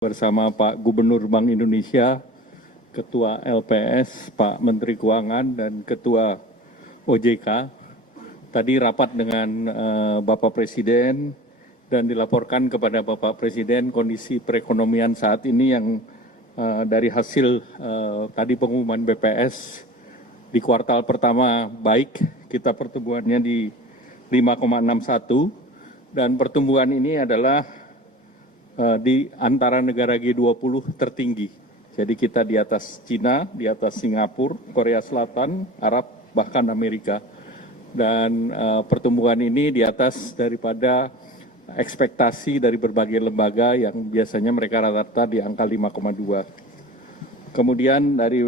bersama Pak Gubernur Bank Indonesia, Ketua LPS, Pak Menteri Keuangan, dan Ketua OJK. Tadi rapat dengan Bapak Presiden dan dilaporkan kepada Bapak Presiden kondisi perekonomian saat ini yang dari hasil tadi pengumuman BPS di kuartal pertama baik, kita pertumbuhannya di 5,61 dan pertumbuhan ini adalah di antara negara G20 tertinggi. Jadi kita di atas Cina, di atas Singapura, Korea Selatan, Arab, bahkan Amerika. Dan pertumbuhan ini di atas daripada ekspektasi dari berbagai lembaga yang biasanya mereka rata-rata di angka 5,2. Kemudian dari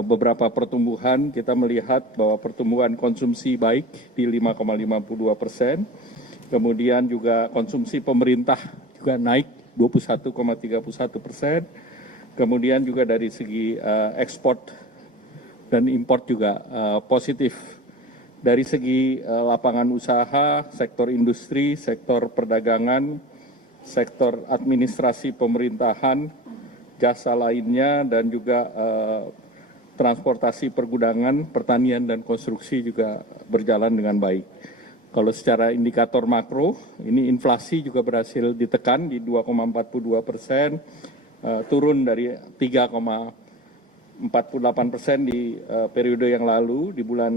beberapa pertumbuhan kita melihat bahwa pertumbuhan konsumsi baik di 5,52%. Kemudian juga konsumsi pemerintah juga naik 21,31%. Kemudian juga dari segi ekspor dan impor juga positif. Dari segi lapangan usaha, sektor industri, sektor perdagangan, sektor administrasi pemerintahan, jasa lainnya, dan juga transportasi pergudangan, pertanian, dan konstruksi juga berjalan dengan baik. Kalau secara indikator makro, ini inflasi juga berhasil ditekan di 2,42%, turun dari 3,48% di periode yang lalu, di bulan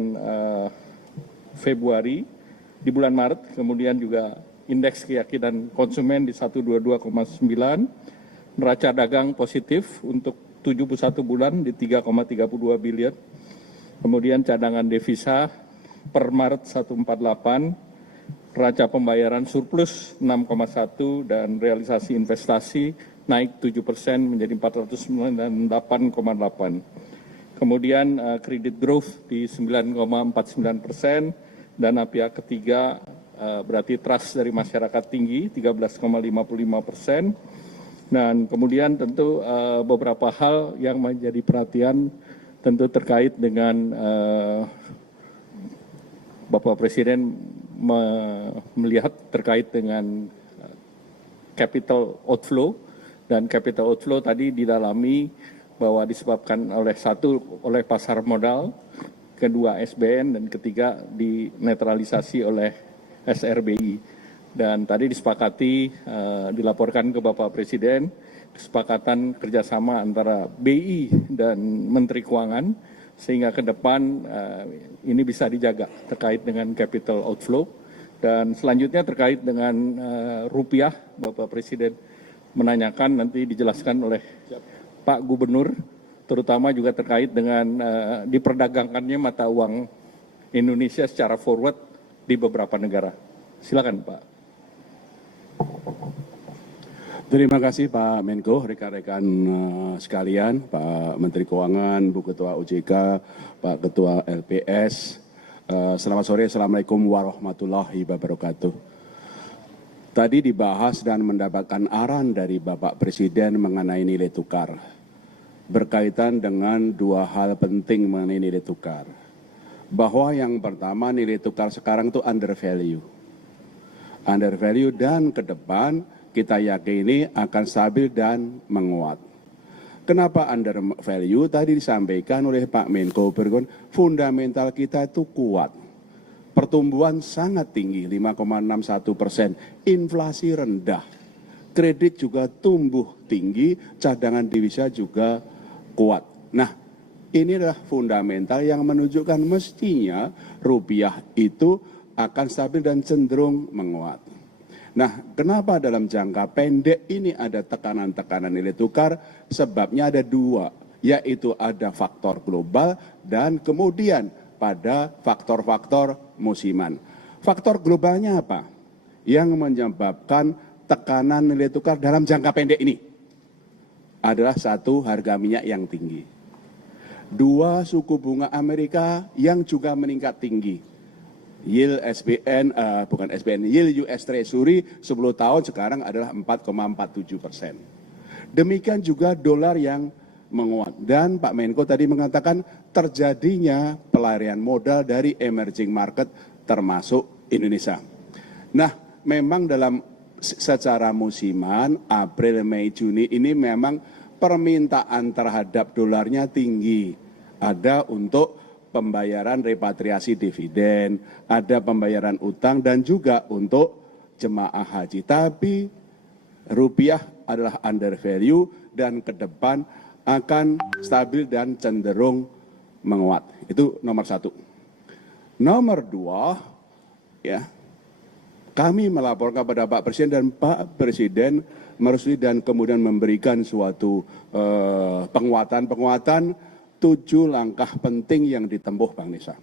Februari, di bulan Maret, kemudian juga indeks keyakinan konsumen di 122,9, neraca dagang positif untuk 71 bulan di 3,32 bilion, kemudian cadangan devisa per Maret 148, neraca pembayaran surplus 6,1 dan realisasi investasi naik 7% menjadi 498,8. Kemudian kredit growth di 9,49%, dana pihak ketiga berarti trust dari masyarakat tinggi 13,55%. Dan kemudian tentu beberapa hal yang menjadi perhatian tentu terkait dengan Bapak Presiden melihat terkait dengan capital outflow, dan capital outflow tadi didalami bahwa disebabkan oleh pasar modal, kedua SBN, dan ketiga dinetralisasi oleh SRBI. Dan tadi disepakati, dilaporkan ke Bapak Presiden, kesepakatan kerjasama antara BI dan Menteri Keuangan, sehingga ke depan ini bisa dijaga terkait dengan capital outflow. Dan selanjutnya terkait dengan rupiah, Bapak Presiden menanyakan, nanti dijelaskan oleh Pak Gubernur, terutama juga terkait dengan diperdagangkannya mata uang Indonesia secara forward di beberapa negara. Silakan Pak. Terima kasih Pak Menko, rekan-rekan sekalian, Pak Menteri Keuangan, Bu Ketua OJK, Pak Ketua LPS. Selamat sore, Assalamualaikum warahmatullahi wabarakatuh. Tadi dibahas dan mendapatkan arahan dari Bapak Presiden mengenai nilai tukar. Berkaitan dengan dua hal penting mengenai nilai tukar. Bahwa yang pertama, nilai tukar sekarang itu undervalue. Undervalue, dan ke depan kita yakini akan stabil dan menguat. Kenapa undervalue? Tadi disampaikan oleh Pak Menko Bergon, fundamental kita itu kuat. Pertumbuhan sangat tinggi, 5,61%. Inflasi rendah. Kredit juga tumbuh tinggi, cadangan devisa juga kuat. Nah, ini adalah fundamental yang menunjukkan mestinya rupiah itu akan stabil dan cenderung menguat. Nah, kenapa dalam jangka pendek ini ada tekanan-tekanan nilai tukar? Sebabnya ada dua, yaitu ada faktor global dan kemudian pada faktor-faktor musiman. Faktor globalnya apa? Yang menyebabkan tekanan nilai tukar dalam jangka pendek ini adalah satu, harga minyak yang tinggi. Dua, suku bunga Amerika yang juga meningkat tinggi. Yield yield US Treasury 10 tahun sekarang adalah 4,47%. Demikian juga dolar yang menguat. Dan Pak Menko tadi mengatakan terjadinya pelarian modal dari emerging market termasuk Indonesia. Nah, memang dalam secara musiman, April, Mei, Juni ini memang permintaan terhadap dolarnya tinggi. Ada untuk pembayaran repatriasi dividen, ada pembayaran utang dan juga untuk jemaah haji. Tapi rupiah adalah under value dan ke depan akan stabil dan cenderung menguat. Itu nomor satu. Nomor dua, ya, kami melaporkan kepada Pak Presiden dan Pak Presiden merestui dan kemudian memberikan suatu penguatan 7 langkah penting yang ditempuh Bang Nisa.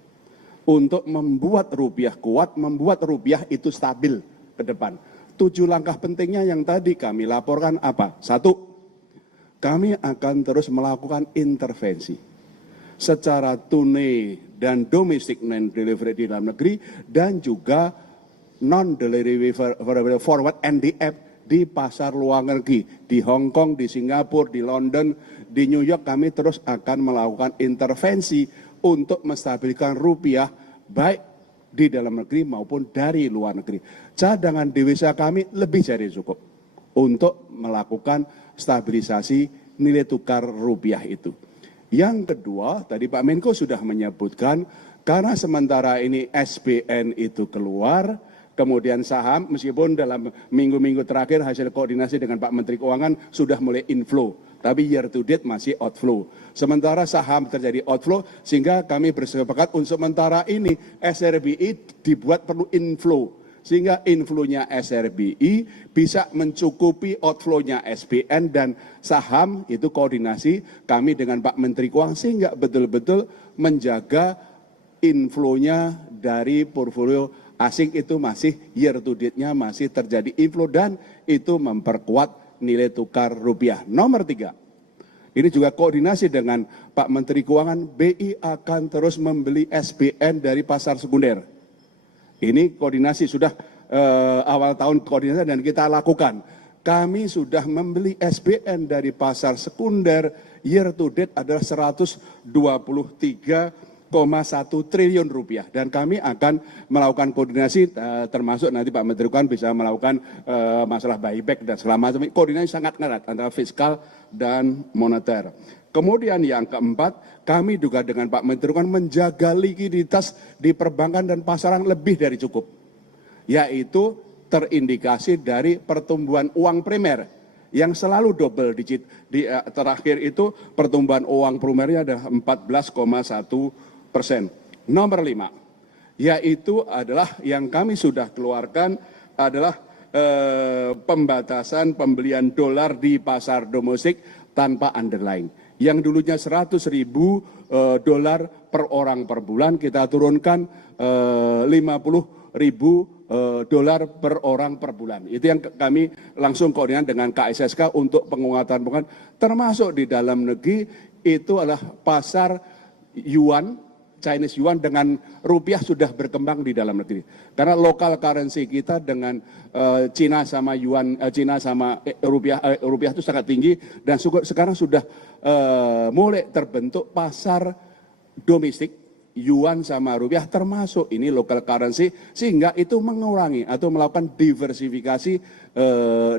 Untuk membuat rupiah kuat, membuat rupiah itu stabil ke depan. 7 langkah pentingnya yang tadi kami laporkan apa? 1, kami akan terus melakukan intervensi secara tunai dan domestic non-delivery di dalam negeri dan juga non-delivery forward NDF di pasar luar negeri, di Hong Kong, di Singapura, di London, di New York. Kami terus akan melakukan intervensi untuk menstabilkan rupiah baik di dalam negeri maupun dari luar negeri. Cadangan devisa kami lebih dari cukup untuk melakukan stabilisasi nilai tukar rupiah itu. Yang kedua, tadi Pak Menko sudah menyebutkan, karena sementara ini SBN itu keluar, kemudian saham, meskipun dalam minggu-minggu terakhir hasil koordinasi dengan Pak Menteri Keuangan sudah mulai inflow, tapi year to date masih outflow. Sementara saham terjadi outflow, sehingga kami bersepakat untuk sementara ini SRBI dibuat perlu inflow. Sehingga inflow-nya SRBI bisa mencukupi outflow-nya SBN dan saham, itu koordinasi kami dengan Pak Menteri Keuangan sehingga betul-betul menjaga inflow-nya dari portfolio asing itu masih year to date-nya masih terjadi inflow dan itu memperkuat nilai tukar rupiah. Nomor 3, ini juga koordinasi dengan Pak Menteri Keuangan, BI akan terus membeli SBN dari pasar sekunder. Ini koordinasi sudah awal tahun koordinasi dan kita lakukan. Kami sudah membeli SBN dari pasar sekunder year to date adalah 123,1 triliun rupiah. Dan kami akan melakukan koordinasi termasuk nanti Pak Menteri Keuangan bisa melakukan masalah buyback dan segala macam. Koordinasi sangat erat antara fiskal dan moneter. Kemudian yang keempat, kami juga dengan Pak Menteri Keuangan menjaga likuiditas di perbankan dan pasaran lebih dari cukup. Yaitu terindikasi dari pertumbuhan uang primer yang selalu double digit. Di terakhir itu pertumbuhan uang primernya adalah 14,1%. Nomor 5, yaitu adalah yang kami sudah keluarkan adalah pembatasan pembelian dolar di pasar domestik tanpa underlying. Yang dulunya 100.000 dolar per orang per bulan, kita turunkan 50.000 dolar per orang per bulan. Itu yang kami langsung koordinasi dengan KSSK untuk penguatan, termasuk di dalam negeri itu adalah pasar yuan, Chinese yuan dengan rupiah sudah berkembang di dalam negeri. Karena lokal currency kita dengan Cina sama yuan, Cina sama rupiah itu sangat tinggi dan sekarang sudah mulai terbentuk pasar domestik yuan sama rupiah termasuk ini local currency sehingga itu mengurangi atau melakukan diversifikasi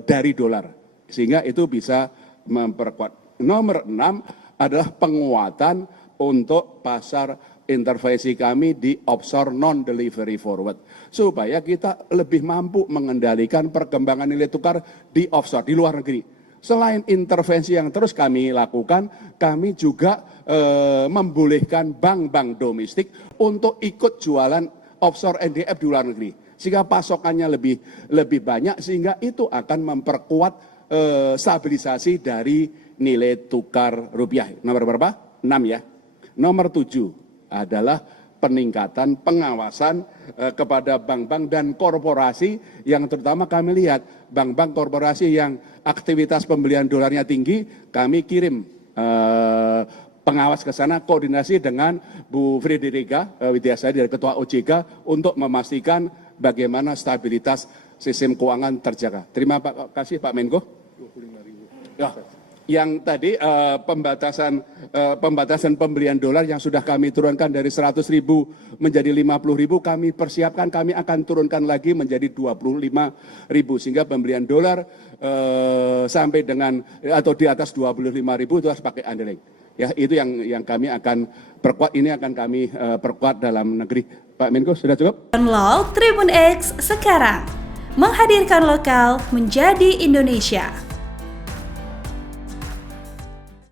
dari dolar sehingga itu bisa memperkuat. Nomor 6 adalah penguatan untuk pasar intervensi kami di offshore non-delivery forward. Supaya kita lebih mampu mengendalikan perkembangan nilai tukar di offshore, di luar negeri. Selain intervensi yang terus kami lakukan, kami juga membolehkan bank-bank domestik untuk ikut jualan offshore NDF di luar negeri. Sehingga pasokannya lebih banyak, sehingga itu akan memperkuat stabilisasi dari nilai tukar rupiah. Nomor berapa? 6 ya. Nomor 7 adalah peningkatan pengawasan kepada bank-bank dan korporasi yang terutama kami lihat bank-bank korporasi yang aktivitas pembelian dolarnya tinggi, kami kirim pengawas ke sana koordinasi dengan Bu Frederica Widiasari dari Ketua OJK untuk memastikan bagaimana stabilitas sistem keuangan terjaga. Terima kasih Pak Menko. 25.000. Ya. yang tadi pembatasan pembelian dolar yang sudah kami turunkan dari 100.000 menjadi 50.000, kami persiapkan, kami akan turunkan lagi menjadi 25.000 sehingga pembelian dolar sampai dengan atau di atas 25.000 itu harus pakai undeling. Ya, itu yang kami akan perkuat, ini akan kami perkuat dalam negeri. Pak Menko, sudah cukup? Download Tribun X sekarang, menghadirkan lokal menjadi Indonesia.